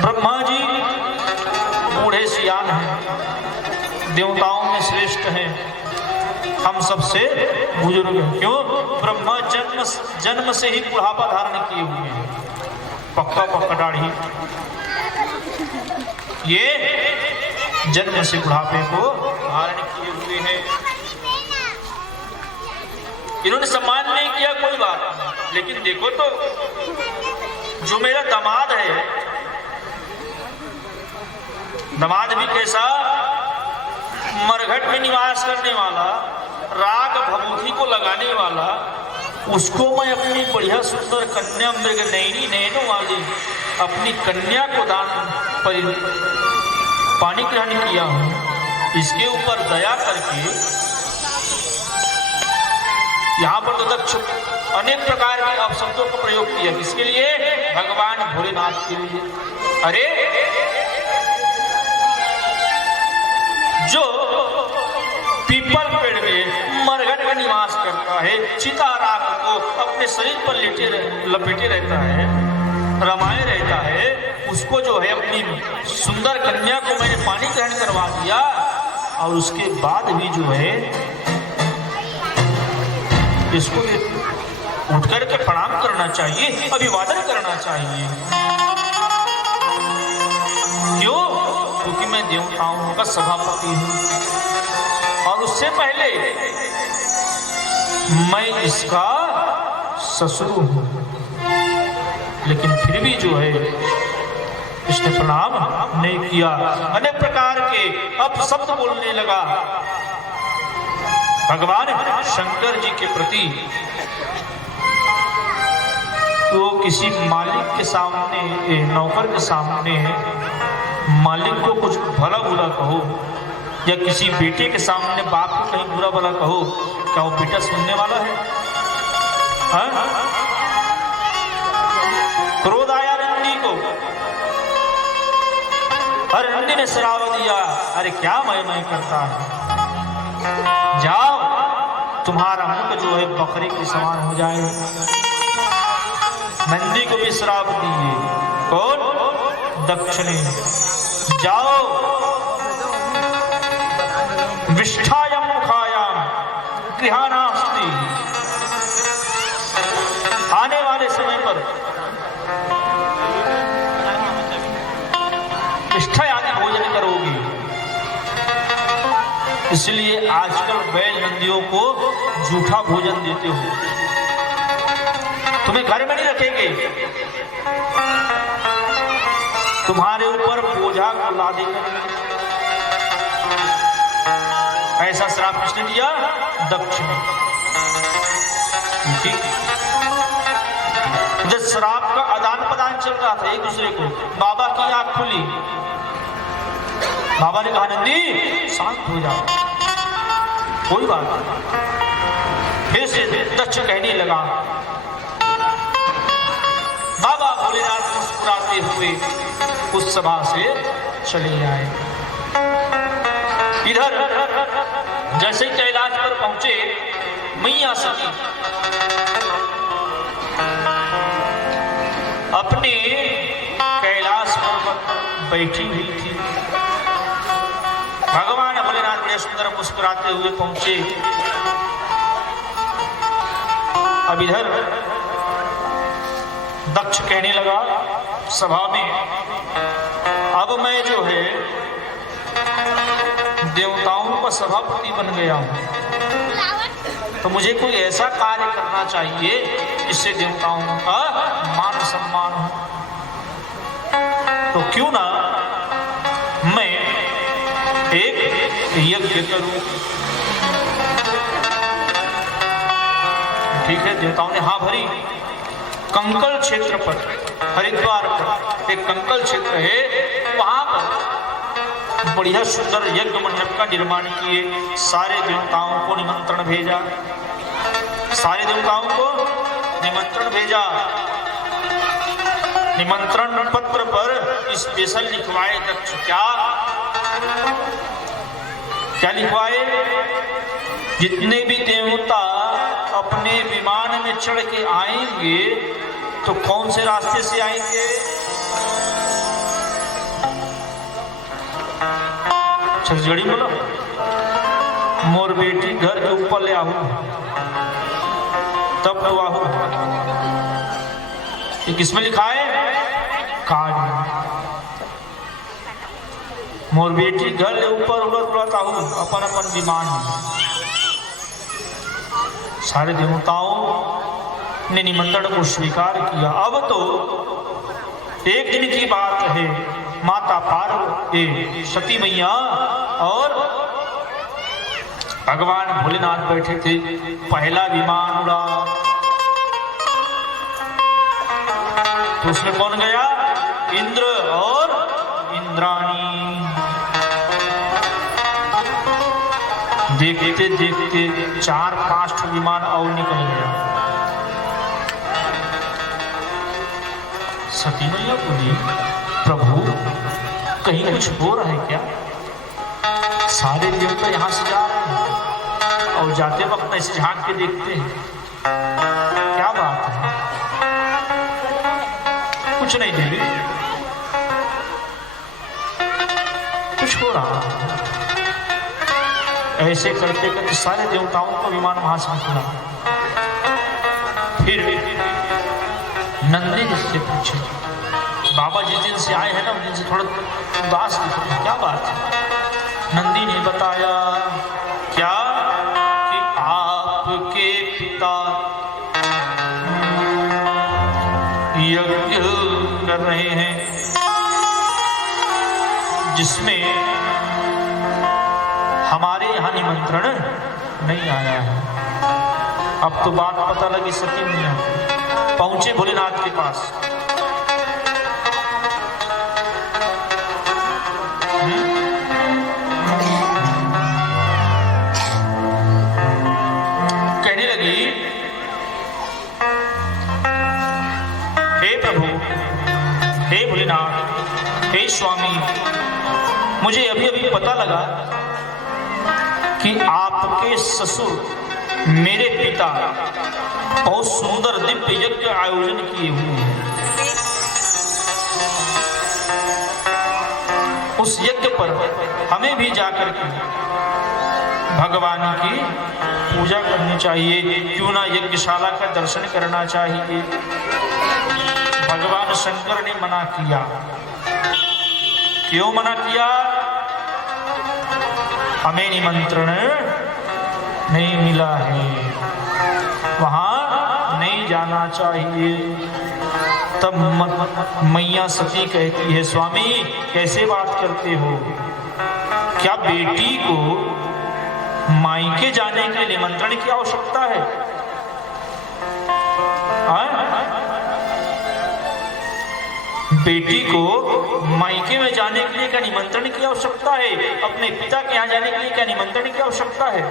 ब्रह्मा जी बूढ़े सियान हैं, देवताओं में श्रेष्ठ हैं, हम सबसे बुजुर्ग हैं। क्यों? ब्रह्मा जन्म से ही बुढ़ापा धारण किए हुए हैं, पक्का पक्का दाढ़ी, ये जन्म से बुढ़ापे को धारण किए हुए हैं। इन्होंने सम्मान नहीं किया, कोई बात नहीं, लेकिन देखो तो जो मेरा दामाद है, दामाद भी कैसा, मरघट में निवास करने वाला, राग भभूति को लगाने वाला, उसको मैं अपनी बढ़िया सुंदर कन्या मृग नयनी नयनों वाली अपनी कन्या को दान पानी ग्रहण किया हूं। इसके ऊपर दया करके यहां पर तो दक्ष अनेक प्रकार के अपशब्दों का प्रयोग किया, किसके लिए? भगवान भोलेनाथ के लिए। अरे जो पीपल पेड़ में मरघट में निवास करता है, चिता राख को अपने शरीर पर लपेटे रहता है, रमाए रहता है, उसको जो है अपनी सुंदर कन्या को मैंने पानी ग्रहण करवा दिया, और उसके बाद भी जो है इसको उठ करके प्रणाम करना चाहिए, अभिवादन करना चाहिए। क्यों? क्योंकि मैं देवताओं का सभापति हूं, और उससे पहले मैं इसका ससुर हूं। लेकिन फिर भी जो है इसने प्रणाम नहीं किया, अनेक प्रकार के अपशब्द बोलने लगा भगवान शंकर जी के प्रति। तो किसी मालिक के सामने, नौकर के सामने मालिक को कुछ भला बुरा कहो, या किसी बेटे के सामने बाप को कहीं बुरा भला कहो, क्या वो बेटा सुनने वाला है? हाँ? क्रोध आया नंदी को, अरे नंदी ने श्राप दिया, अरे क्या मैं करता है, जाओ तुम्हारा मुख जो है बकरे के समान हो जाए। नंदी को भी श्राप दिए, कौन? दक्ष ने। जाओ विष्ठायाम मुखायाम गृहानास्ति, आने वाले समय पर विष्ठा आदि भोजन करोगी। इसलिए आजकल बैल नंदियों को झूठा भोजन देते हो, तुम्हें घर में नहीं रखेंगे, तुम्हारे ऊपर बोझा को लादे करेंगे। ऐसा श्राप किसने दिया? दक्ष ने। जब श्राप का आदान प्रदान चल रहा था एक दूसरे को, बाबा की आंख खुली, बाबा ने कहा नंदी शांत हो जाओ, कोई बात नहीं। फिर से दक्ष कहने लगा, बाबा भोलेनाथ मुस्कुराते हुए उस सभा से चले आए। इधर जैसे ही कैलाश पर पहुंचे, मैया सती अपने कैलाश पर्वत बैठी हुई थी। भगवान भोलेनाथ बड़े सुंदर मुस्कुराते हुए पहुंचे। अब इधर दक्ष कहने लगा सभा में, अब मैं जो है देवताओं का सभापति बन गया हूं, तो मुझे कोई ऐसा कार्य करना चाहिए जिससे देवताओं का मान सम्मान हो। तो क्यों ना मैं एक यज्ञ करूं। ठीक है, देवताओं ने हाँ भरी। कंकल क्षेत्र पर, हरिद्वार पर एक कंकल क्षेत्र है, वहां पर बढ़िया सुंदर यज्ञ मंडप का निर्माण किए। सारे देवताओं को निमंत्रण भेजा, सारे देवताओं को निमंत्रण भेजा। निमंत्रण पत्र पर स्पेशल लिखवाए दक्ष। क्या लिखवाए? जितने भी देवता अपने विमान में चढ़ के आएंगे तो कौन से रास्ते से आएंगे? छत्तीसगढ़ी बोलो, मोर बेटी घर के ऊपर ले आहू तब तो आहू। किसमें लिखा है? कार्ड में। मोर बेटी घर ले ऊपर उड़त आहू अपन अपन विमान में। सारे देवताओं ने निमंत्रण को स्वीकार किया। अब तो एक दिन की बात है, माता पार्वती सती मैया और भगवान भोलेनाथ बैठे थे। पहला विमान उड़ा तो उसमें कौन गया? इंद्र और इंद्राणी। देखते देखते 4-5 विमान और निकल गया। सती मैया बोली, प्रभु कहीं कुछ हो रहा है क्या? सारे देवता यहां से जा रहे हैं और जाते वक्त ऐसे झांक के देखते हैं, क्या बात है? कुछ नहीं देवी, कुछ हो रहा है। ऐसे करते करते सारे देवताओं का विमान वहां से निकला। फिर नंदी जिससे पूछे, बाबा जिस दिन से आए हैं ना उस दिन से थोड़ा उदास दिख रहे हैं, क्या बात है? नंदी ने बताया क्या कि आपके पिता यज्ञ कर रहे हैं जिसमें हमारे यहाँ निमंत्रण नहीं आया है। अब तो बात पता लगी सती मैया। पहुंचे भोलेनाथ के पास। कहने लगी, हे प्रभु, हे भोलेनाथ, हे स्वामी, मुझे अभी अभी पता लगा कि आपके ससुर मेरे पिता बहुत सुंदर दिव्य यज्ञ आयोजन किए हुए हैं। उस यज्ञ पर हमें भी जाकर के भगवान की पूजा करनी चाहिए, क्यों ना यज्ञशाला का दर्शन करना चाहिए। भगवान शंकर ने मना किया। क्यों मना किया? हमें निमंत्रण नहीं मिला है, वहां नहीं जाना चाहिए। तब मैया सती कहती है, स्वामी कैसे बात करते हो? क्या बेटी को मायके जाने के लिए निमंत्रण की आवश्यकता है? बेटी को मायके में जाने के लिए क्या निमंत्रण की आवश्यकता है? अपने पिता के यहाँ जाने के लिए क्या निमंत्रण की आवश्यकता है?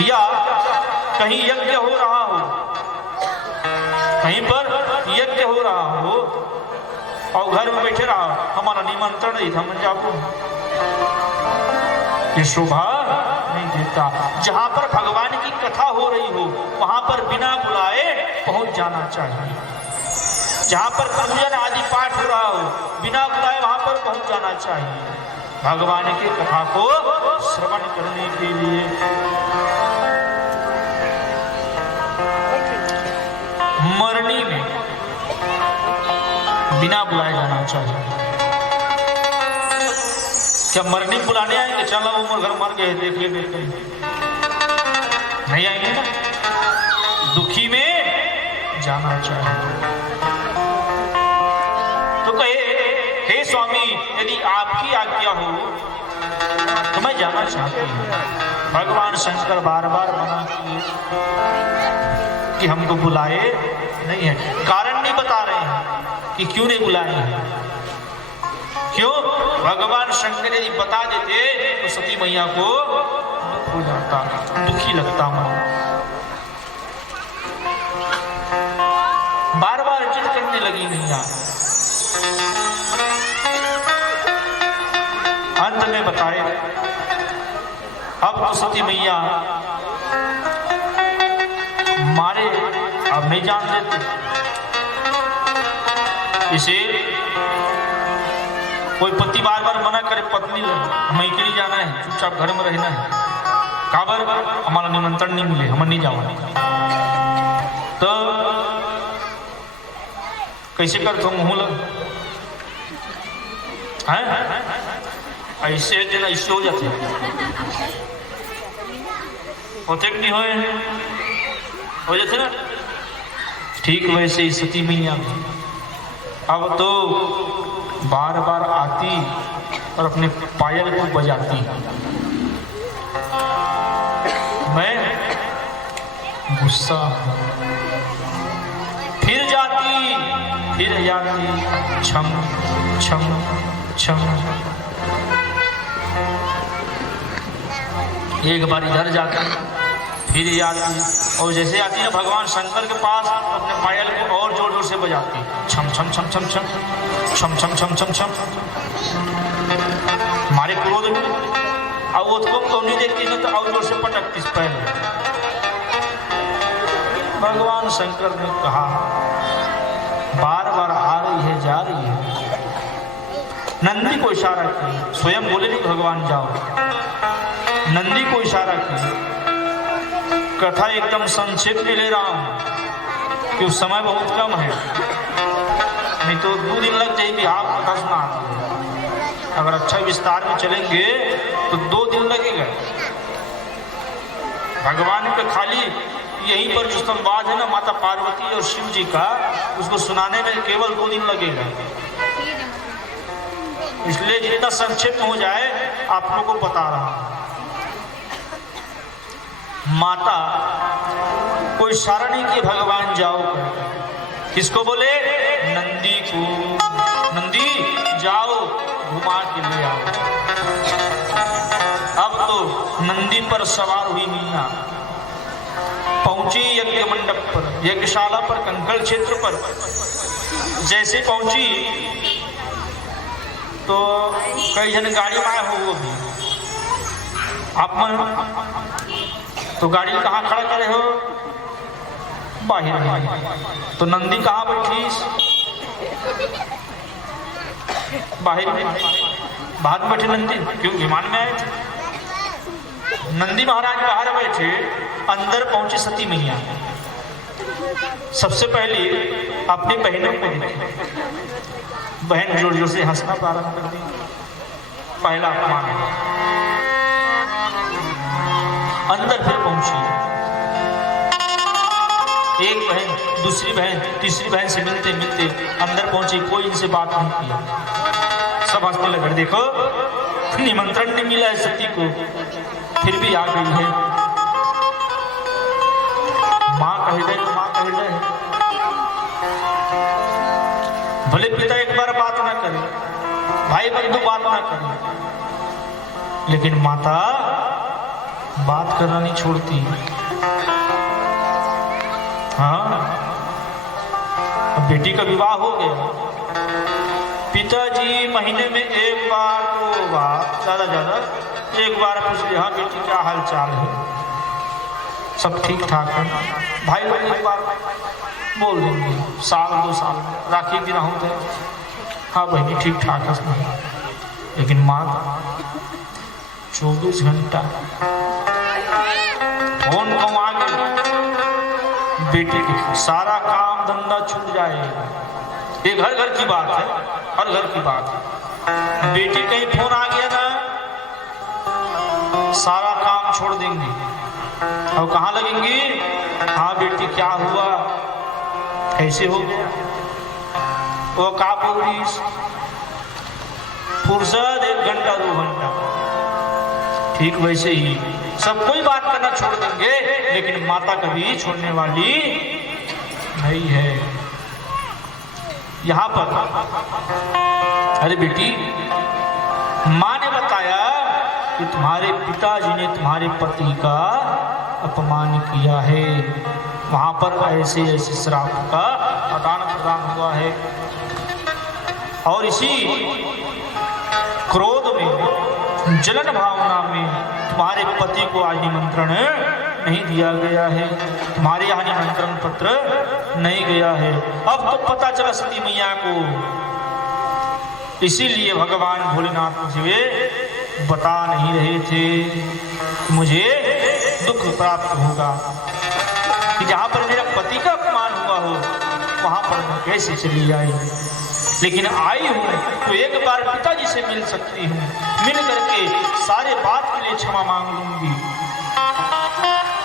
या कहीं यज्ञ हो रहा हो, कहीं पर यज्ञ हो रहा हो और घर में बैठे रहा, हमारा निमंत्रण नहीं था, मन जाओ, ये शोभा नहीं देता। जहां पर भगवान की कथा हो रही हो वहां पर बिना बुलाए पहुंच जाना चाहिए। जहां पर पूजन आदि पाठ हो रहा हो बिना बुलाए वहां पर पहुंच जाना चाहिए, भगवान की कथा को श्रवण करने के लिए। मरनी में बिना बुलाए जाना चाहिए। क्या मरनी बुलाने आएंगे? चलो उम्र घर मर गए, देख ले देख ले, नहीं आएंगे ना। दुखी में जाना चाहिए। तो कहे, हे स्वामी यदि आपकी आज्ञा हो तो मैं जाना चाहती हूँ। भगवान शंकर बार बार मना किए कि हमको बुलाए नहीं है। कारण नहीं बता रहे हैं कि क्यों नहीं बुलाए हैं। क्यों? भगवान शंकर यदि बता देते तो सती मैया को दुख हो जाता, दुखी लगता मन। बार बार जिद करने लगी मैया। अंत में बताए अब तो सती मैया मारे अब नहीं जान देते। इसे कोई पति बार बार मना करे पत्नी हमें नहीं जाना है, चुपचाप घर में रहना है, काबर हमारा निमंत्रण नहीं मिले, हम नहीं जाओ। तो कैसे करते हो मुँह लग ऐसे दिन ऐसे हो जाते होते कि नहीं हो जाते ना। ठीक वैसे ही सती मैया अब तो बार बार आती और अपने पायल को बजाती, मैं गुस्सा, फिर जाती छम छम छम, एक बार इधर जाती फिर आती, और जैसे आती है भगवान शंकर के पास अपने पायल को और जोर जोर से बजाती, छम छम छम छम छम छम छम छम छम छम। हमारे क्रोध में अब वो तो नहीं देखती ना, तो और जोर से पटकती पैर। भगवान शंकर ने कहा बार बार आ रही है जा रही है, नंदी को इशारा किया, स्वयं बोले नहीं भगवान जाओ, नंदी को इशारा किया। कथा एकदम संक्षेप में ले रहा हूं कि उस समय बहुत कम है, नहीं तो 2 दिन लग जाएगी आप कथा सुना। अगर अच्छा विस्तार में चलेंगे तो 2 दिन लगेगा। भगवान पे खाली यहीं पर जो संवाद है ना माता पार्वती और शिव जी का, उसको सुनाने में केवल 2 दिन लगेगा। इसलिए जितना संक्षेप हो जाए आप लोगों को बता रहा हूं। माता कोई इशारा नहीं कि भगवान जाओ, किसको बोले? नंदी को, नंदी जाओ घुमा के ले आओ। अब तो नंदी पर सवार हुई मैया, पहुंची यज्ञ मंडप पर, यज्ञशाला पर, कंकड़ क्षेत्र पर। जैसे पहुंची तो कई जन गाड़ी में आए हो, वो भी आप मन तो गाड़ी कहाँ खड़ा करे हो? बाहर में। तो नंदी कहाँ बैठी? बाहर में, बाहर में बैठे नंदी, क्यों विमान में आए थे? नंदी महाराज बाहर बैठे, अंदर पहुंची सती मैया। सबसे पहले अपनी बहनों को देखी, बहन जोर जोर से हंसना प्रारंभ कर दी, पहला अपमान। अंदर फिर पहुंची, एक बहन दूसरी बहन तीसरी बहन से मिलते मिलते अंदर पहुंची, कोई इनसे बात नहीं किया, सब हंसने लगे। देखो निमंत्रण नहीं मिला है सती को, फिर भी आ गई है। माँ कह रहे, माँ कह रहे, भले पिता एक बार बात ना करे, भाई बंधु बात ना करे, लेकिन माता बात करना नहीं छोड़ती। हाँ, अब बेटी का विवाह हो गया, पिताजी महीने में 1 बार 2 बार ज्यादा ज्यादा 1 बार पूछ लिया, हाँ बेटी क्या हाल चाल है, सब ठीक ठाक है। भाई लोग 1 बार बोल देंगे, साल 2 साल राखी दिन होते, हाँ बहनी ठीक ठाक है। लेकिन माँ 24 घंटा फोन कमा के बेटी के सारा काम धंधा छूट जाएगा। ये घर घर की बात है, हर घर की बात है। बेटी कहीं फोन आ गया ना, सारा काम छोड़ देंगे और कहाँ लगेंगी? हाँ बेटी क्या हुआ, कैसे हो गया, वो का पूरी फुर्सत 1 घंटा 2 घंटा। ठीक वैसे ही सब कोई बात करना छोड़ देंगे, लेकिन माता कभी छोड़ने वाली नहीं है। यहां पर अरे बेटी, मां ने बताया कि तुम्हारे पिताजी ने तुम्हारे पति का अपमान किया है, वहां पर ऐसे ऐसे श्राप का आदान प्रदान हुआ है, और इसी क्रोध में, जलन भावना में तुम्हारे पति को आज निमंत्रण नहीं दिया गया है, तुम्हारे यहाँ निमंत्रण पत्र नहीं गया है। अब तो पता चला सती मैया को इसीलिए भगवान भोलेनाथ मुझे बता नहीं रहे थे कि मुझे दुख प्राप्त होगा, कि जहां पर मेरा पति का अपमान हुआ हो वहां पर मैं कैसे चली आई, लेकिन आई हूं तो एक बार पिताजी से मिल सकती हूँ, मिल करके सारे बात के लिए क्षमा मांग लूंगी।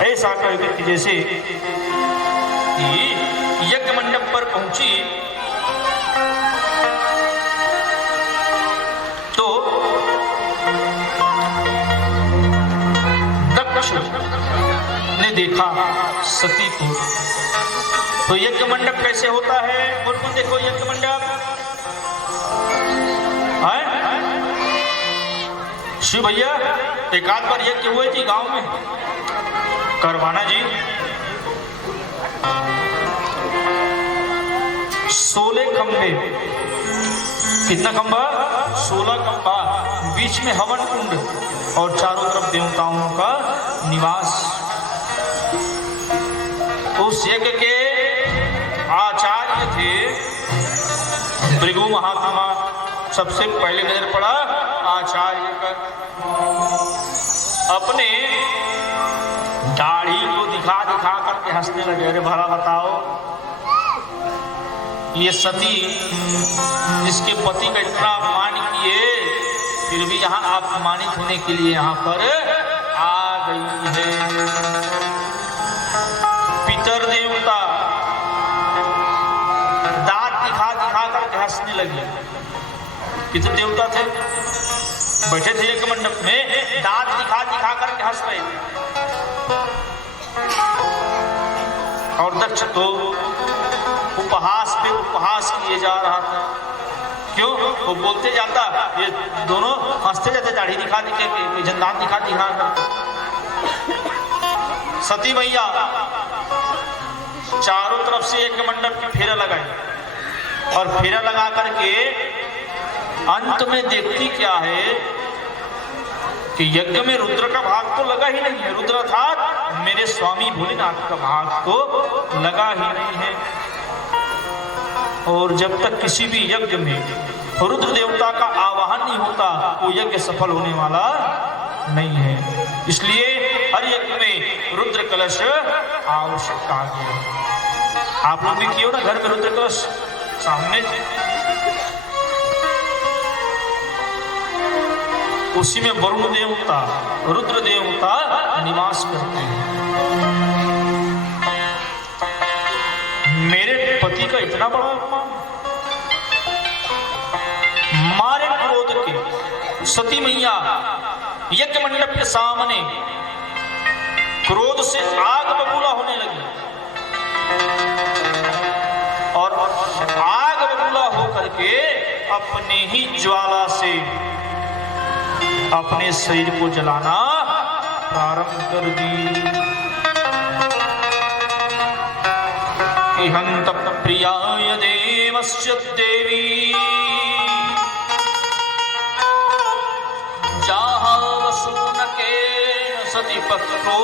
ऐसा कहकर के जैसे यज्ञ मंडप पर पहुंची तो दक्ष ने देखा सती को। तो यज्ञ मंडप कैसे होता है, बोल देखो यज्ञ मंडप शिव भैया एक आध बार यज्ञ हुए जी गांव में, करवाना जी। 16 खंभे, कितना खंभा, 16 खंभा, बीच में हवन कुंड और चारों तरफ देवताओं का निवास। उस यज्ञ के आचार्य थे भृगु महात्मा, सबसे पहले नजर पड़ा आचार्य का। अपने दाढ़ी को दिखा दिखा करके हंसने लगे, अरे भला बताओ ये सती जिसके पति का इतना अपमान किए फिर भी यहाँ अपमानित होने के लिए यहाँ पर आ गई है। पितर देवता दांत दिखा दिखा करके हंसने लगे। पितर देवता थे, बैठे थे एक मंडप में, दांत दिखा दिखा करके हंस रहे थे। और दक्ष तो उपहास पे उपहास किए जा रहा था। क्यों? वो बोलते जाता, ये दोनों हंसते जाते दाढ़ी दिखा दिखे, दांत दिखा दिखा कर। सती मैया चारों तरफ से एक मंडप की फेरा लगाई और फेरा लगा करके अंत में देखती क्या है कि यज्ञ में रुद्र का भाग तो लगा ही नहीं है। रुद्र अर्थात मेरे स्वामी भोलेनाथ का भाग तो लगा ही नहीं है। और जब तक किसी भी यज्ञ में रुद्र देवता का आवाहन नहीं होता वो यज्ञ सफल होने वाला नहीं है। इसलिए हर यज्ञ में रुद्र कलश आवश्यक कहा गया। आप लोग भी किए ना घर में रुद्र कलश सामने, उसी में वरुण देवता रुद्र देवता निवास करते हैं। मेरे पति का इतना बड़ा अपमान, मारे क्रोध के सती मैया यज्ञ मंडप के सामने क्रोध से आग बबूला होने लगी और आग बबूला होकर के अपने ही ज्वाला से अपने शरीर को जलाना प्रारंभ कर दी। हंत प्रियाय देवस्य देवी जाहा वसूनके सति पत्रो